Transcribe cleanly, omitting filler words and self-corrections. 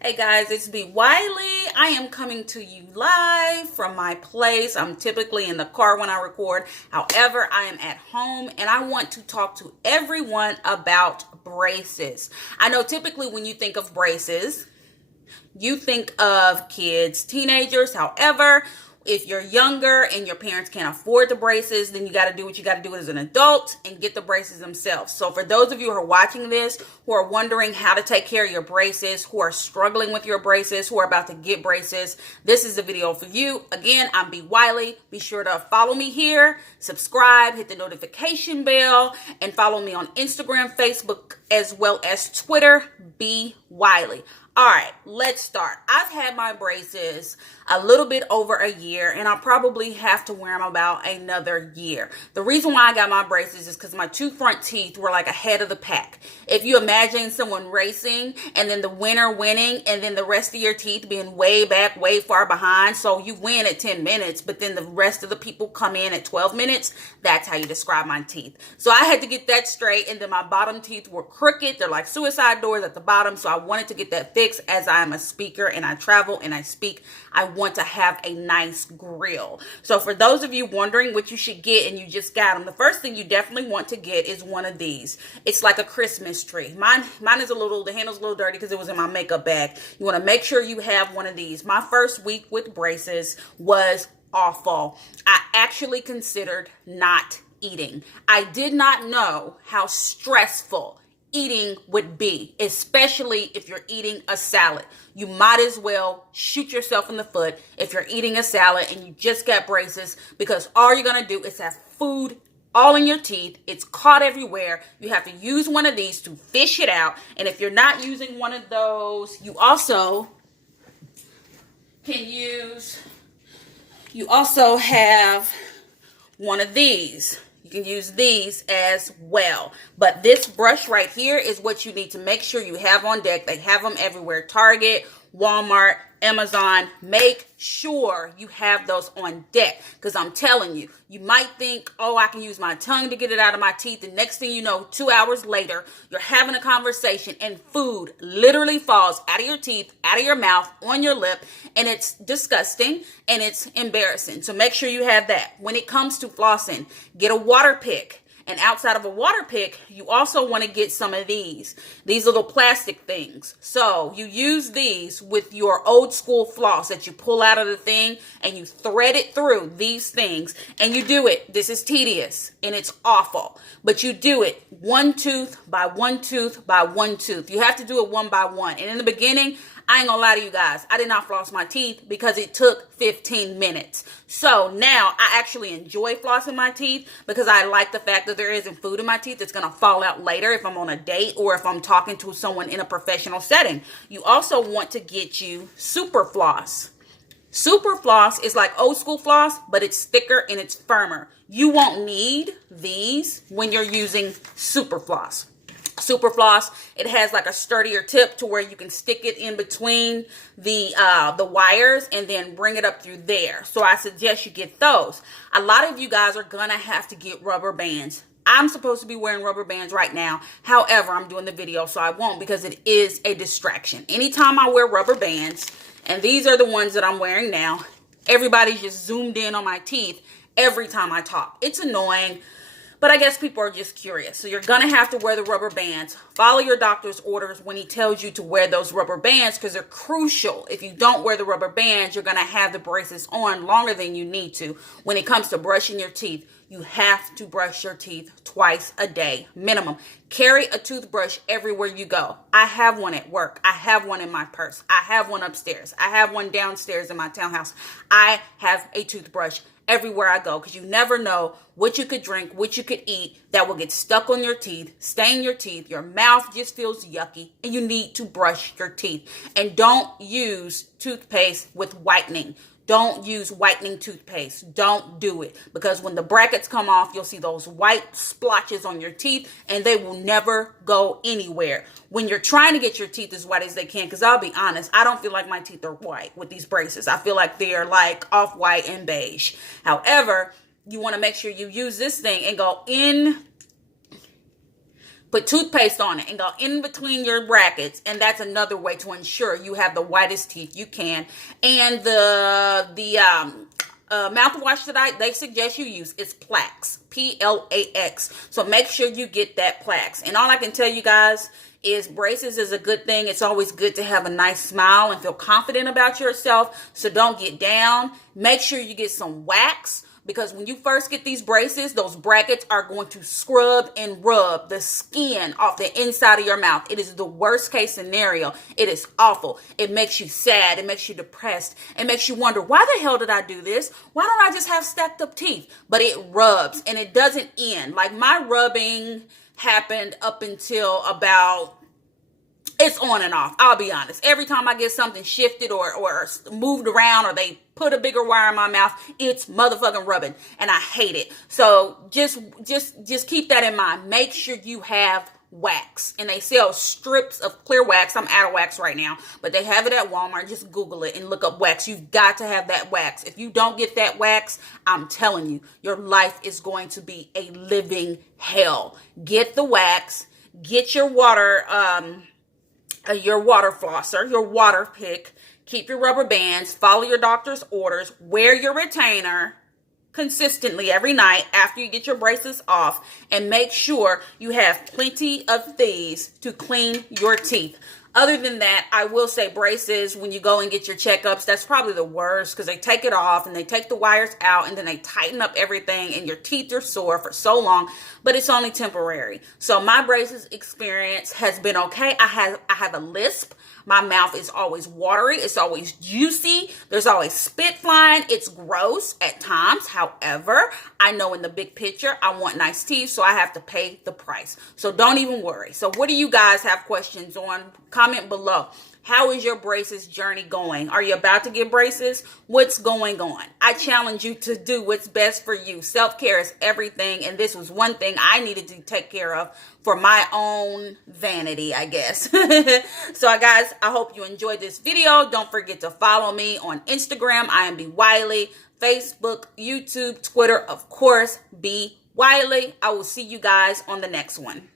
Hey guys, it's B. Wiley. I am coming to you live from my place. I'm typically in the car when I record. However, I am at home and I want to talk to everyone about braces. I know typically when you think of braces, you think of kids, teenagers. However, if you're younger and your parents can't afford the braces, then you got to do what you got to do as an adult and get the braces themselves. So for those of you who are watching this, who are wondering how to take care of your braces, who are struggling with your braces, who are about to get braces, this is the video for you. Again, I'm B. Wiley. Be sure to follow me here, subscribe, hit the notification bell, and follow me on Instagram, Facebook, as well as Twitter, B. Wiley. All right, let's start. I've had my braces a little bit over a year, and I'll probably have to wear them about another year. The reason why I got my braces is because my two front teeth were like ahead of the pack. If you imagine someone racing and then the winner winning and then the rest of your teeth being way back, way far behind, so you win at 10 minutes, but then the rest of the people come in at 12 minutes, that's how you describe my teeth. So I had to get that straight, and then my bottom teeth were crooked. They're like suicide doors at the bottom, so I wanted to get that fixed. As I am a speaker and I travel and I speak, I want to have a nice grill. So for those of you wondering what you should get and you just got them, the first thing you definitely want to get is one of these. It's like a Christmas tree. Mine is the handle's a little dirty because it was in my makeup bag. You want to make sure you have one of these. My first week with braces was awful. I actually considered not eating. I did not know how stressful eating would be, especially if you're eating a salad. You might as well shoot yourself in the foot if you're eating a salad and you just got braces, because all you're going to do is have food all in your teeth. It's caught everywhere. You have to use one of these to fish it out. And if you're not using one of those, you also have one of these. You can use these as well. But this brush right here is what you need to make sure you have on deck. They have them everywhere. Target, Walmart, Amazon. Make sure you have those on deck, because I'm telling you, you might think, oh, I can use my tongue to get it out of my teeth. The next thing you know, 2 hours later, you're having a conversation and food literally falls out of your teeth, out of your mouth, on your lip, and it's disgusting and it's embarrassing. So make sure you have that. When it comes to flossing, get a water pick. And outside of a water pick, you also want to get some of these little plastic things. So you use these with your old school floss that you pull out of the thing and you thread it through these things and you do it. This is tedious and it's awful, but you do it one tooth by one tooth by one tooth. You have to do it one by one. And in the beginning, I ain't gonna lie to you guys, I did not floss my teeth because it took 15 minutes. So now I actually enjoy flossing my teeth because I like the fact that there isn't food in my teeth that's gonna fall out later if I'm on a date or if I'm talking to someone in a professional setting. You also want to get you super floss. Super floss is like old school floss, but it's thicker and it's firmer. You won't need these when you're using super floss. Super floss, it has like a sturdier tip to where you can stick it in between the wires and then bring it up through there. So I suggest you get those. A lot of you guys are gonna have to get rubber bands. I'm supposed to be wearing rubber bands right now. However, I'm doing the video, so I won't, because it is a distraction. Anytime I wear rubber bands, and these are the ones that I'm wearing now, everybody's just zoomed in on my teeth every time I talk. It's annoying. But I guess people are just curious. So you're going to have to wear the rubber bands. Follow your doctor's orders when he tells you to wear those rubber bands, because they're crucial. If you don't wear the rubber bands, you're going to have the braces on longer than you need to. When it comes to brushing your teeth, you have to brush your teeth twice a day, minimum. Carry a toothbrush everywhere you go. I have one at work. I have one in my purse. I have one upstairs. I have one downstairs in my townhouse. I have a toothbrush everywhere I go, because you never know what you could drink, what you could eat that will get stuck on your teeth, stain your teeth, your mouth just feels yucky, and you need to brush your teeth. And don't use toothpaste with whitening. Don't use whitening toothpaste. Don't do it, because when the brackets come off, you'll see those white splotches on your teeth and they will never go anywhere. When you're trying to get your teeth as white as they can, because I'll be honest, I don't feel like my teeth are white with these braces. I feel like they're like off-white and beige. However, you want to make sure you use this thing and go in Put toothpaste on it and go in between your brackets, and that's another way to ensure you have the whitest teeth you can. And the mouthwash that they suggest you use is Plax, Plax. So make sure you get that Plax. And all I can tell you guys is braces is a good thing. It's always good to have a nice smile and feel confident about yourself. So don't get down. Make sure you get some wax, because when you first get these braces, those brackets are going to scrub and rub the skin off the inside of your mouth. It is the worst case scenario. It is awful. It makes you sad. It makes you depressed. It makes you wonder, why the hell did I do this? Why don't I just have stacked up teeth? But it rubs and it doesn't end. Like my rubbing happened up until about, it's on and off. I'll be honest. Every time I get something shifted or moved around, or they put a bigger wire in my mouth, it's motherfucking rubbing, and I hate it. So just keep that in mind. Make sure you have wax, and they sell strips of clear wax. I'm out of wax right now, but they have it at Walmart. Just Google it and look up wax. You've got to have that wax. If you don't get that wax, I'm telling you, your life is going to be a living hell. Get the wax. Get your water flosser, your water pick. Keep your rubber bands. Follow your doctor's orders. Wear your retainer consistently every night after you get your braces off, and make sure you have plenty of these to clean your teeth. Other than that, I will say braces, when you go and get your checkups, that's probably the worst, because they take it off and they take the wires out and then they tighten up everything and your teeth are sore for so long, but it's only temporary. So my braces experience has been okay. I have a lisp. My mouth is always watery. It's always juicy. There's always spit flying. It's gross at times. However, I know in the big picture, I want nice teeth, so I have to pay the price. So don't even worry. So what do you guys have questions on? Comment below. How is your braces journey going? Are you about to get braces? What's going on? I challenge you to do what's best for you. Self-care is everything, and this was one thing I needed to take care of for my own vanity, I guess. So guys, I hope you enjoyed this video. Don't forget to follow me on Instagram. I am B. Wiley. Facebook, YouTube, Twitter, of course, B. Wiley. I will see you guys on the next one.